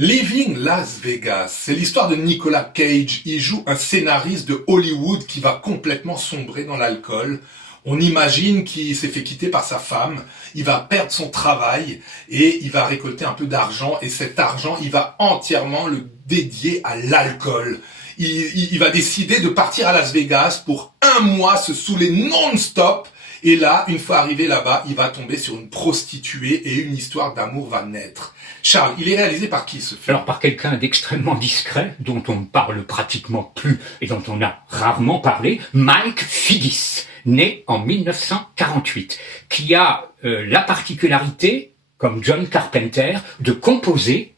Leaving Las Vegas, c'est l'histoire de Nicolas Cage. Il joue un scénariste de Hollywood qui va complètement sombrer dans l'alcool. On imagine qu'il s'est fait quitter par sa femme, il va perdre son travail et il va récolter un peu d'argent et cet argent, il va entièrement le dédier à l'alcool. Il va décider de partir à Las Vegas pour un mois se saouler non-stop. Et là, une fois arrivé là-bas, il va tomber sur une prostituée et une histoire d'amour va naître. Charles, il est réalisé par qui ce film? Alors par quelqu'un d'extrêmement discret, dont on ne parle pratiquement plus et dont on a rarement parlé, Mike Figgis, né en 1948, qui a la particularité, comme John Carpenter, de composer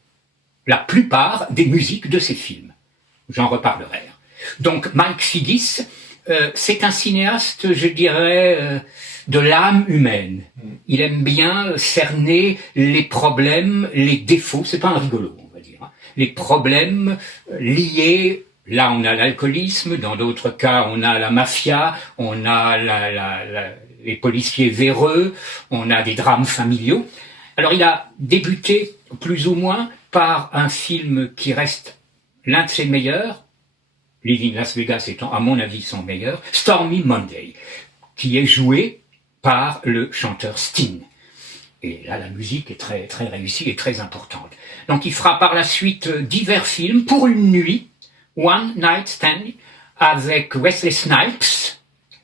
la plupart des musiques de ses films. J'en reparlerai. Donc Mike Figgis, c'est un cinéaste, je dirais, de l'âme humaine. Il aime bien cerner les problèmes, les défauts, c'est pas un rigolo, on va dire, hein, les problèmes liés, là on a l'alcoolisme, dans d'autres cas on a la mafia, on a les policiers véreux, on a des drames familiaux. Alors il a débuté plus ou moins par un film qui reste l'un de ses meilleurs, Leaving Las Vegas étant à mon avis son meilleur, Stormy Monday, qui est joué par le chanteur Sting. Et là, la musique est très, très réussie et très importante. Donc, il fera par la suite divers films pour une nuit, One Night Stand, avec Wesley Snipes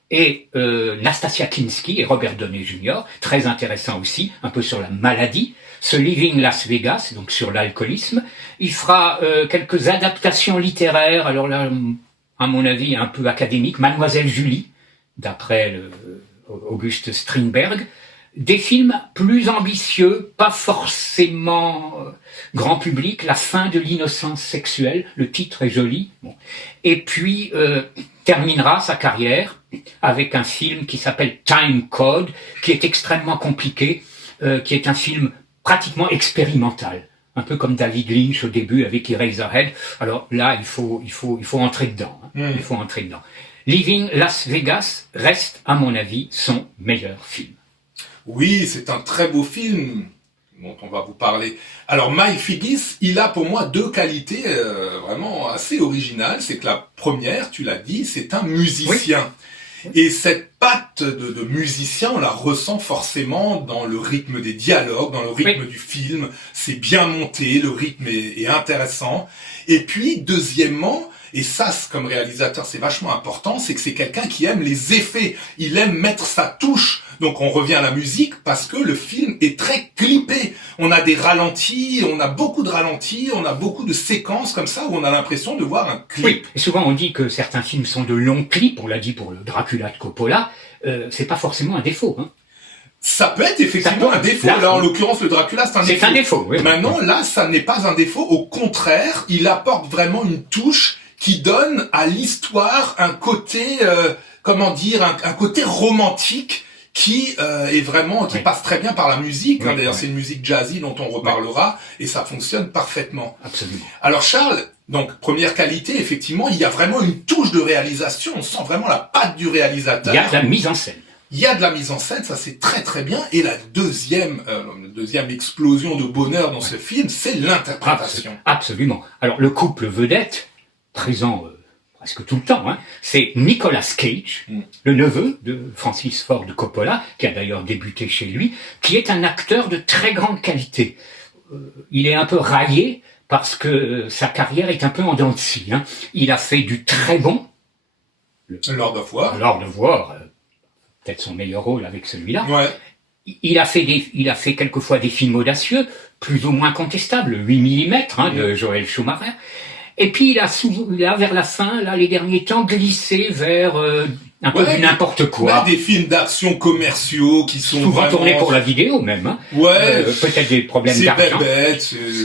et Nastasia Kinski et Robert Downey Jr., très intéressant aussi, un peu sur la maladie. Ce Leaving Las Vegas, donc sur l'alcoolisme. Il fera quelques adaptations littéraires, alors là, à mon avis, un peu académique, Mademoiselle Julie, d'après Auguste Strindberg. Des films plus ambitieux, pas forcément grand public, La fin de l'innocence sexuelle, le titre est joli. Bon. Et puis, terminera sa carrière avec un film qui s'appelle Time Code, qui est extrêmement compliqué, qui est un film pratiquement expérimental, un peu comme David Lynch au début avec Eraserhead. Alors là, il faut entrer dedans. Hein. Il faut entrer dedans. Leaving Las Vegas reste, à mon avis, son meilleur film. Oui, c'est un très beau film dont on va vous parler. Alors Mike Figgis, il a pour moi deux qualités vraiment assez originales. C'est que la première, tu l'as dit, c'est un musicien. Oui. Et cette patte de musicien, on la ressent forcément dans le rythme des dialogues, dans le rythme du film. C'est bien monté, le rythme est intéressant. Et puis, deuxièmement, et ça, comme réalisateur, c'est vachement important, c'est que c'est quelqu'un qui aime les effets. Il aime mettre sa touche. Donc on revient à la musique parce que le film est très clippé. On a des ralentis, on a beaucoup de ralentis, on a beaucoup de séquences comme ça où on a l'impression de voir un clip. Oui, et souvent on dit que certains films sont de longs clips, on l'a dit pour le Dracula de Coppola, c'est pas forcément un défaut. Hein. Ça peut être effectivement un défaut. Là, en l'occurrence, le Dracula, c'est un défaut. C'est un défaut, oui. Maintenant, là, ça n'est pas un défaut. Au contraire, il apporte vraiment une touche qui donne à l'histoire un côté, un côté romantique qui est vraiment, qui passe très bien par la musique. Oui, D'ailleurs, c'est une musique jazzy dont on reparlera et ça fonctionne parfaitement. Absolument. Alors Charles, donc première qualité, effectivement, il y a vraiment une touche de réalisation. On sent vraiment la patte du réalisateur. Il y a de la mise en scène. Il y a de la mise en scène, ça c'est très très bien. Et la deuxième explosion de bonheur dans ce film, c'est l'interprétation. Absolument. Alors le couple vedette, présent presque tout le temps, hein, c'est Nicolas Cage, le neveu de Francis Ford Coppola, qui a d'ailleurs débuté chez lui, qui est un acteur de très grande qualité. Il est un peu raillé parce que sa carrière est un peu en dents de scie. Hein. Il a fait du très bon. Lord of War. Lord of War, peut-être son meilleur rôle avec celui-là. Ouais. Il a fait quelquefois des films audacieux, plus ou moins contestables, 8 mm de Joel Schumacher. Et puis il a vers la fin, là, les derniers temps, glissé vers un peu du n'importe quoi. Des films d'action commerciaux qui sont souvent vraiment tournés pour la vidéo même. Hein. Ouais. Peut-être des problèmes d'argent.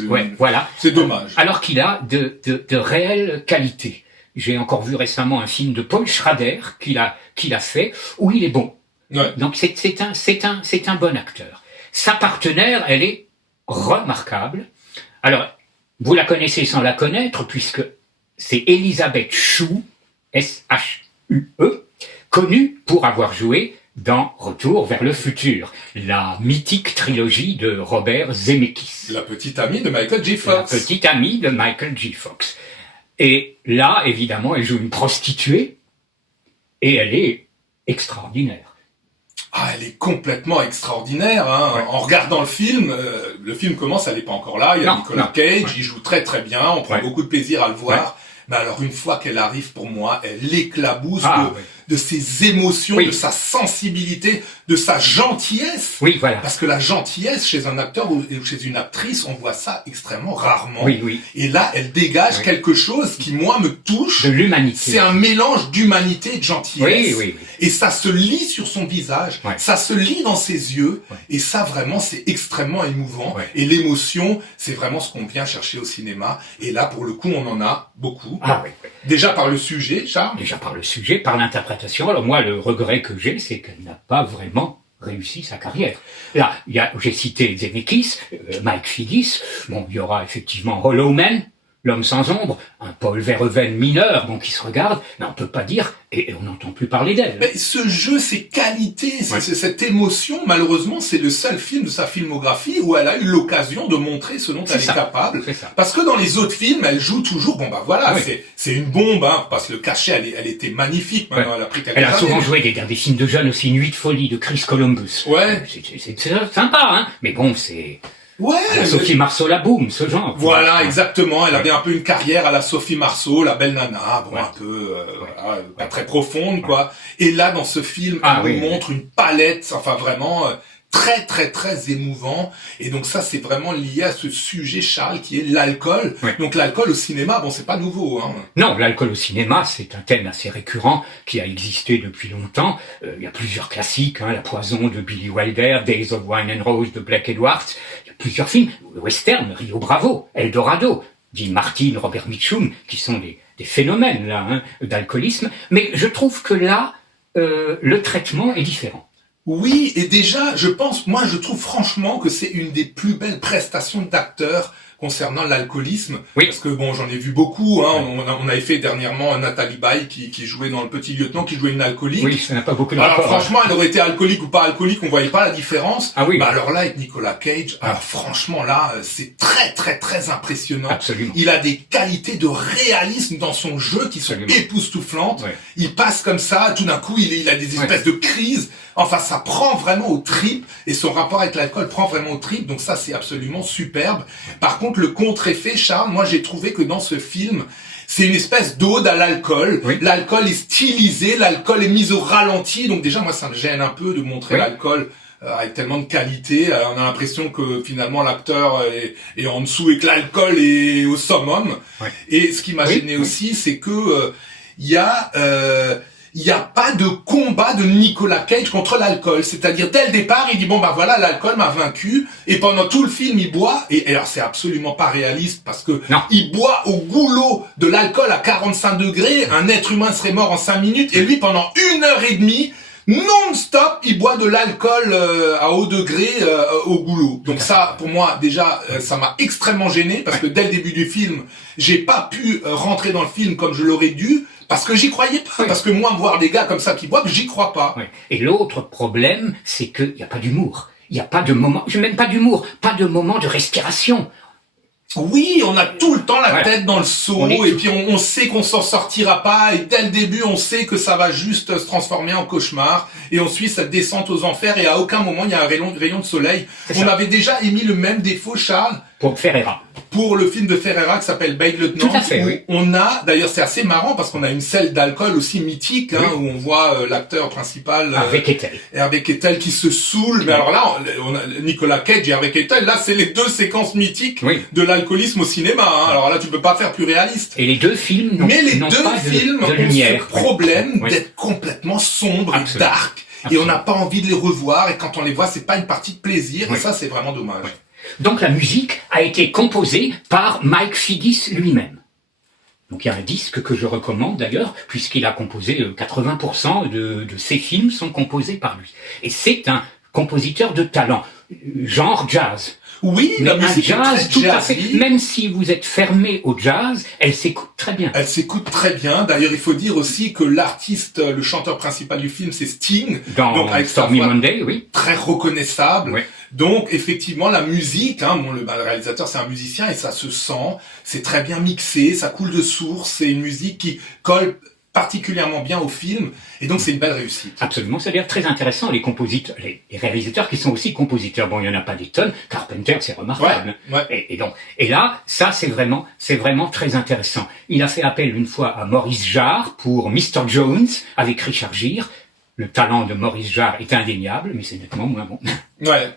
Ouais, voilà. C'est dommage. Alors qu'il a de réelles qualités. J'ai encore vu récemment un film de Paul Schrader qu'il a fait où il est bon. Ouais. Donc c'est un bon acteur. Sa partenaire, elle est remarquable. Alors vous la connaissez sans la connaître, puisque c'est Elisabeth Shue, S-H-U-E, connue pour avoir joué dans Retour vers le futur, la mythique trilogie de Robert Zemeckis. La petite amie de Michael J. Fox. La petite amie de Michael J. Fox. Et là, évidemment, elle joue une prostituée et elle est extraordinaire. Ah, elle est complètement extraordinaire. Hein. En regardant le film commence, elle n'est pas encore là. Il y a Nicolas Cage, il joue très très bien. On prend beaucoup de plaisir à le voir. Mais alors, une fois qu'elle arrive, pour moi, elle éclabousse de ses émotions, de sa sensibilité, de sa gentillesse. Oui, voilà. Parce que la gentillesse chez un acteur ou chez une actrice, on voit ça extrêmement rarement. Oui, oui. Et là, elle dégage quelque chose qui, moi, me touche. De l'humanité. C'est un mélange d'humanité et de gentillesse. Oui. Et ça se lit sur son visage. Ça se lit dans ses yeux. Et ça, vraiment, c'est extrêmement émouvant. Et l'émotion, c'est vraiment ce qu'on vient chercher au cinéma. Et là, pour le coup, on en a beaucoup. Déjà par le sujet, Charles. Déjà par le sujet, par l'interprétation. Alors moi, le regret que j'ai, c'est qu'elle n'a pas vraiment réussi sa carrière. Là, j'ai cité Zemeckis, Mike Figgis. Bon, il y aura effectivement Hollow Man, L'homme sans ombre, un Paul Verhoeven mineur, qui se regarde, mais on peut pas dire, et on n'entend plus parler d'elle. Mais ce jeu, ces qualités, cette émotion, malheureusement, c'est le seul film de sa filmographie où elle a eu l'occasion de montrer ce dont elle est capable. Parce que dans les autres films, elle joue toujours, c'est une bombe, parce que le cachet, elle était magnifique, elle a pris quelques années. Elle a souvent joué dans des films de jeunes aussi, Nuit de folie de Chris Columbus. C'est sympa, mais bon, c'est... la Sophie Marceau, la boum, ce genre. Voilà, exactement. Elle avait un peu une carrière à la Sophie Marceau, la belle nana, un peu, pas très profonde, quoi. Et là, dans ce film, elle nous montre une palette, vraiment, très, très, très émouvant. Et donc ça, c'est vraiment lié à ce sujet, Charles, qui est l'alcool. Donc l'alcool au cinéma, c'est pas nouveau, hein. Non, l'alcool au cinéma, c'est un thème assez récurrent qui a existé depuis longtemps. Il y a plusieurs classiques, La Poison de Billy Wilder, Days of Wine and Rose de Black Edwards. Plusieurs films, western, Rio Bravo, Eldorado, Dean Martin, Robert Mitchum, qui sont des phénomènes là, d'alcoolisme. Mais je trouve que là, le traitement est différent. Oui, et déjà, je trouve franchement que c'est une des plus belles prestations d'acteurs concernant l'alcoolisme, parce que j'en ai vu beaucoup, on avait fait dernièrement Nathalie Baye qui jouait dans Le Petit Lieutenant, qui jouait une alcoolique. Oui, ça n'a pas beaucoup de rapport. Alors franchement, elle aurait été alcoolique ou pas alcoolique, on voyait pas la différence. Ah oui. Alors là, avec Nicolas Cage, alors franchement là, c'est très très très impressionnant. Absolument. Il a des qualités de réalisme dans son jeu qui sont époustouflantes. Il passe comme ça, tout d'un coup, il a des espèces de crises. Enfin, ça prend vraiment aux tripes, et son rapport avec l'alcool prend vraiment aux tripes, donc ça, c'est absolument superbe. Par contre, le contre-effet, Charles, moi, j'ai trouvé que dans ce film, c'est une espèce d'ode à l'alcool. L'alcool est stylisé, l'alcool est mis au ralenti, donc déjà, moi, ça me gêne un peu de montrer l'alcool avec tellement de qualité. On a l'impression que finalement l'acteur est en dessous et que l'alcool est au summum. Et ce qui m'a gêné aussi, c'est que il y a pas de combat de Nicolas Cage contre l'alcool. C'est-à-dire, dès le départ, il dit, l'alcool m'a vaincu. Et pendant tout le film, il boit. Et alors, c'est absolument pas réaliste parce que il boit au goulot de l'alcool à 45 degrés. Un être humain serait mort en 5 minutes. Et lui, pendant 1h30, non-stop, il boit de l'alcool à haut degré au goulot. Donc ça, pour moi, déjà, ça m'a extrêmement gêné parce que dès le début du film, j'ai pas pu rentrer dans le film comme je l'aurais dû parce que j'y croyais pas. Parce que moi, voir des gars comme ça qui boivent, j'y crois pas. Et l'autre problème, c'est qu'il n'y a pas d'humour. Il n'y a pas de moment, même pas d'humour, pas de moment de respiration. Oui, on a tout le temps la tête dans le seau et puis on sait qu'on s'en sortira pas et dès le début on sait que ça va juste se transformer en cauchemar et on suit cette descente aux enfers et à aucun moment il y a un rayon de soleil. On avait déjà émis le même défaut, Charles, pour Ferreira. Pour le film de Ferreira qui s'appelle Big Lieutenant. Tout à fait, on a, d'ailleurs c'est assez marrant parce qu'on a une scène d'alcool aussi mythique où on voit l'acteur principal Hervé Kettel qui se saoule. Mais alors là, on a Nicolas Cage et Hervé Kettel, là c'est les deux séquences mythiques de l'alcoolisme au cinéma. Alors là tu peux pas faire plus réaliste. Et les deux films n'ont Mais les pas deux films de ont lumière. ce problème d'être complètement sombres et dark. Et on n'a pas envie de les revoir et quand on les voit c'est pas une partie de plaisir et ça c'est vraiment dommage. Donc la musique a été composée par Mike Figgis lui-même. Donc il y a un disque que je recommande d'ailleurs, puisqu'il a composé 80% de ses films sont composés par lui. Et c'est un compositeur de talent, genre jazz. Oui, Mais la un musique est jazz très tout à fait. jazzy. Même si vous êtes fermé au jazz, elle s'écoute très bien. Elle s'écoute très bien. D'ailleurs, il faut dire aussi que l'artiste, le chanteur principal du film, c'est Sting. Dans Donc, avec sa Stormy voix Monday, oui. très reconnaissable. Oui. Donc, effectivement, la musique, le réalisateur, c'est un musicien et ça se sent. C'est très bien mixé, ça coule de source. C'est une musique qui colle particulièrement bien au film. Et donc, c'est une belle réussite. Absolument, c'est d'ailleurs très intéressant, les compositeurs, les réalisateurs qui sont aussi compositeurs. Bon, il y en a pas des tonnes. Carpenter, c'est remarquable. Ouais. Et là, ça, c'est vraiment très intéressant. Il a fait appel une fois à Maurice Jarre pour Mr. Jones avec Richard Gere. Le talent de Maurice Jarre est indéniable, mais c'est nettement moins bon. Ouais.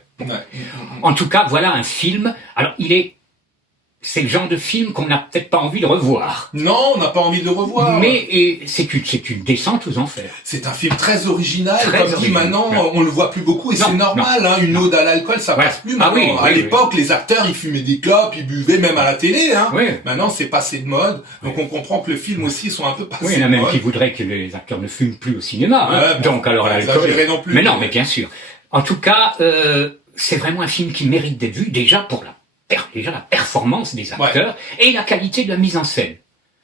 En tout cas, voilà un film. Alors, c'est le genre de film qu'on n'a peut-être pas envie de revoir. Non, on n'a pas envie de le revoir. Mais c'est une descente aux enfers. C'est un film très original. Très Comme dit original. maintenant, on le voit plus beaucoup et Non, c'est normal. Une ode à l'alcool, ça passe plus maintenant. oui, à l'époque, les acteurs, ils fumaient des clopes, ils buvaient même à la télé. Oui. Maintenant, c'est passé de mode. Donc, on comprend que le film aussi sont un peu passés Oui, il y en a de même mode. qui voudraient que les acteurs ne fument plus au cinéma. Ouais, Donc, alors pas l'alcool. exagérer non plus. Mais non, mais bien sûr. En tout cas, c'est vraiment un film qui mérite d'être vu, déjà pour la performance des acteurs et la qualité de la mise en scène.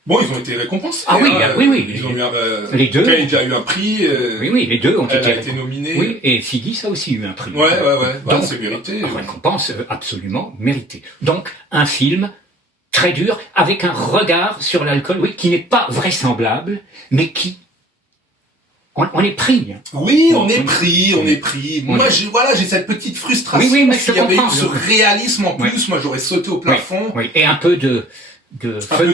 Bon, ils ont été récompensés. Ah oui, oui. Ils ont eu les deux. Cage a eu un prix. Oui, les deux ont Elle a été nominée. Oui, et Figgis a aussi eu un prix. Ouais. Donc, c'est mérité. Récompense absolument méritée. Donc, un film très dur, avec un regard sur l'alcool, oui, qui n'est pas vraisemblable, mais qui... On est pris. Oui, on est pris. Moi, j'ai cette petite frustration. Oui, mais s'il y avait eu ce réalisme en plus, moi, j'aurais sauté au plafond. Oui, et un peu de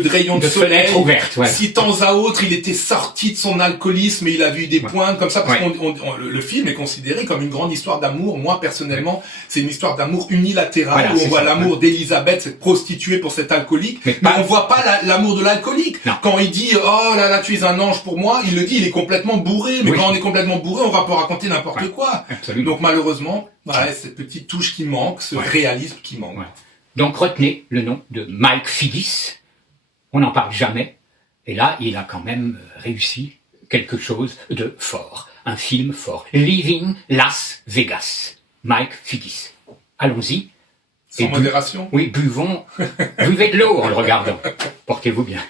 rayon de soleil, fenêtre ouverte. Ouais. Si temps à autre, il était sorti de son alcoolisme et il a vu des pointes comme ça, parce que le film est considéré comme une grande histoire d'amour. Moi, personnellement, c'est une histoire d'amour unilatérale où on voit l'amour d'Elisabeth, cette prostituée pour cet alcoolique, mais on voit pas l'amour de l'alcoolique. Quand il dit « Oh là là, tu es un ange pour moi », il le dit, il est complètement bourré. Mais quand on est complètement bourré, on va pas raconter n'importe quoi. Absolument. Donc malheureusement, cette petite touche qui manque, ce réalisme qui manque. Ouais. Donc retenez le nom de Mike Figgis. On n'en parle jamais. Et là, il a quand même réussi quelque chose de fort. Un film fort. Leaving Las Vegas. Mike Figgis. Allons-y. Sans modération. Oui, buvez de l'eau en le regardant. Portez-vous bien.